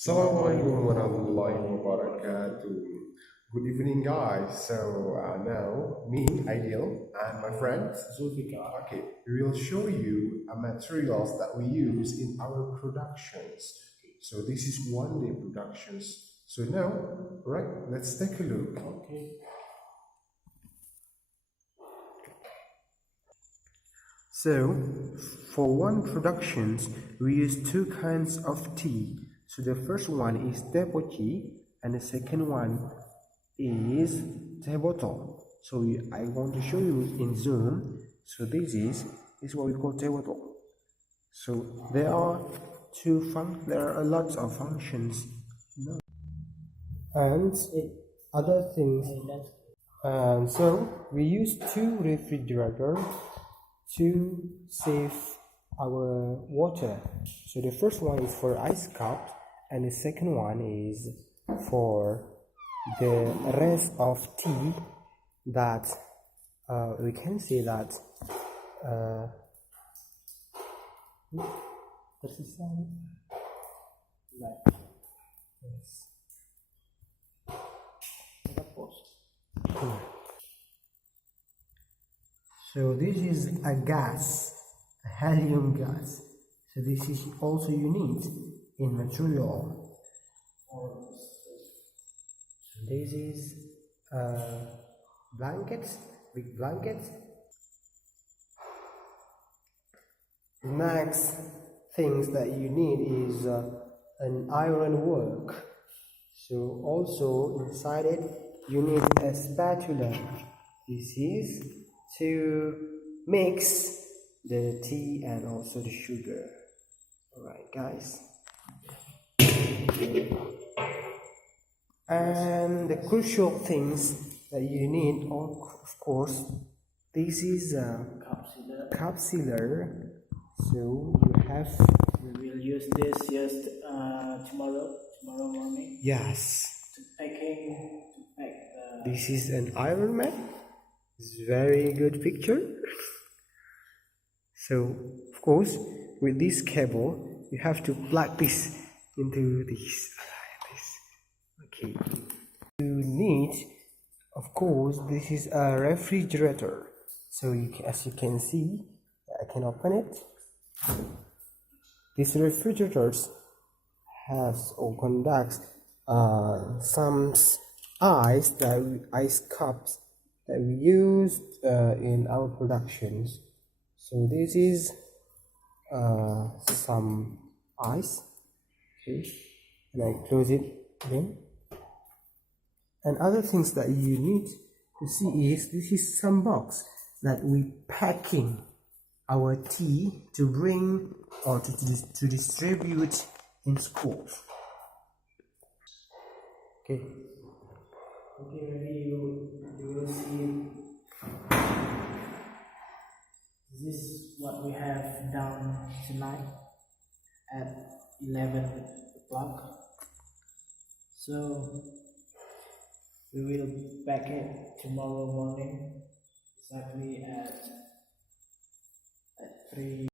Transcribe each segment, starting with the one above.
Assalamualaikum warahmatullahi wabarakatuh. Good evening, guys. Now, me, Ideal, and my friend Zulfika, okay, we will show you materials that we use in our productions. So this is one day productions. So now, right, let's take a look. Okay. So, for one productions, we use two kinds of tea. So the first one is teh poci, and the second one is teh botol. So I want to show you in Zoom. So this is what we call teh botol. So there are a lot of functions, and other things. And so we use two refrigerators to save our water. So the first one is for ice cup, and the second one is for the rest of tea that we can say that so this is a gas, a helium gas. So this is also unique in material. This is blankets, big blankets. Next things that you need is an iron work. So also inside it you need a spatula. This is to mix the tea and also the sugar. Alright, guys. And the crucial things that you need, of course, this is a cup sealer. So you have. We will use this just tomorrow morning. Yes. To pack. This is an Iron Man. It's very good picture. So of course, with this cable, you have to plug this into this. Okay. You need, of course, this is a refrigerator. So as you can see, I can open it. This refrigerator has or conducts some ice cups that we used in our productions. So this is some ice. Okay, and I close it again. And other things that you need to see is this is some box that we packing our tea to bring or to distribute in schools. Okay. Okay, maybe you will see. This is what we have done tonight at 11 o'clock. So we will pack it tomorrow morning exactly at 3.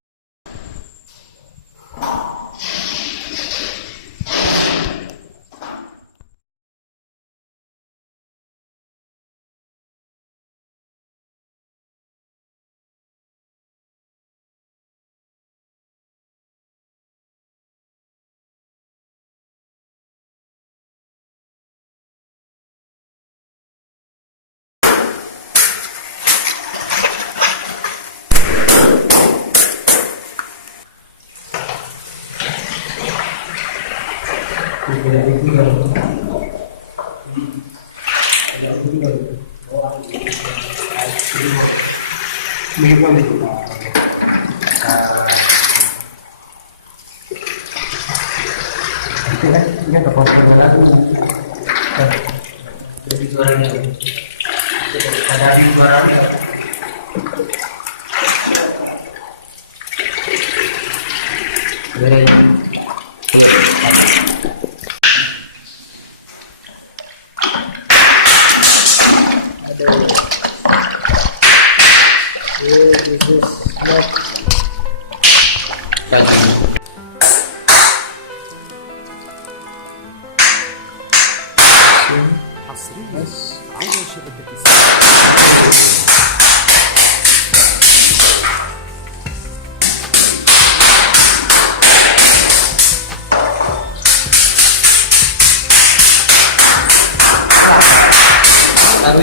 حصريا على شبكة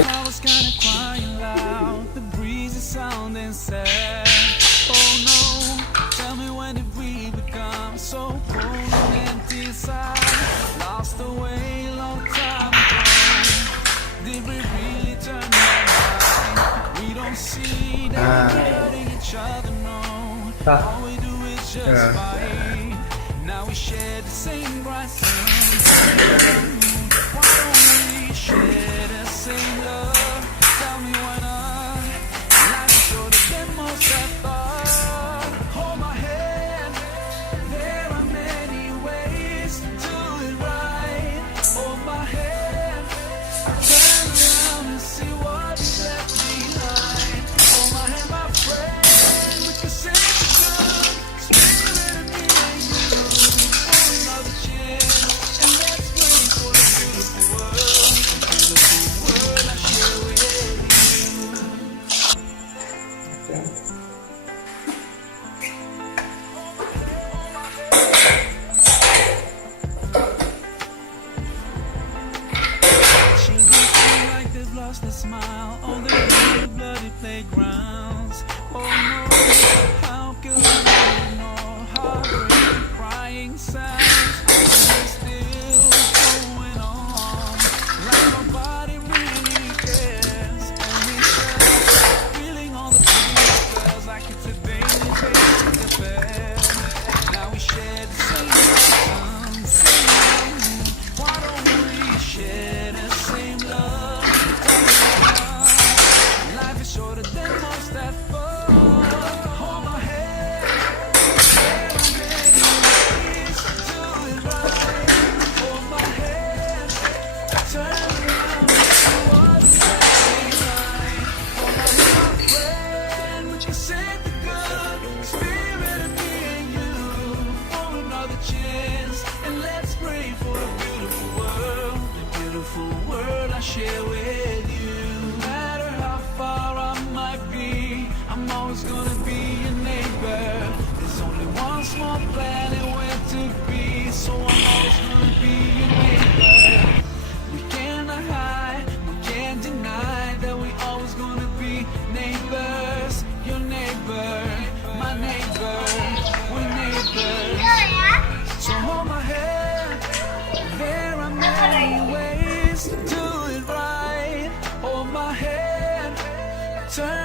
I was kinda crying loud, the breeze is sounding sad. Oh no, tell me when did we become so cold and empty inside? Lost the way long time ago. Did we really turn back? We don't see that we're hurting each other, no. All we do is just fight. Now we share the same bright sun. Why don't we share the same love? Tell me why not? Life is shorter than most I thought. Hold my hand. There are many ways to do it right. Hold my hand. Turn around and see what is left behind. Hold my hand, my friend. We can say the good. Spirit of me and you. For another chance. And let's wait for the beautiful world. Beautiful world I share with you. Children feel like they've lost their smile on their new bloody playgrounds. Oh no, how could we ignore heartbreak, crying sounds? We're still going on like nobody really cares. And we share feeling all the things, 'cause like it's a daily basic affair. Now we share the same passion, same love. Why don't we share the same love? Life is shorter than most that fall. Hold my hand. There are many ways to do it right. Hold my hand. Turn around and see what's happening right. Hold my hand, my friend. We can say the good. Spirit of me and you. For another chance. And let's pray for a beautiful world. The beautiful world I share with you. No matter how far I might be, I'm always gonna be your neighbor. There's only one small planet where to be, so I'm always gonna be your neighbor. We cannot hide, we can't deny that we always gonna be neighbors. Your neighbor, my neighbor, we're neighbors. So hold my hand. There are many ways to do it right. Hold my hand. Turn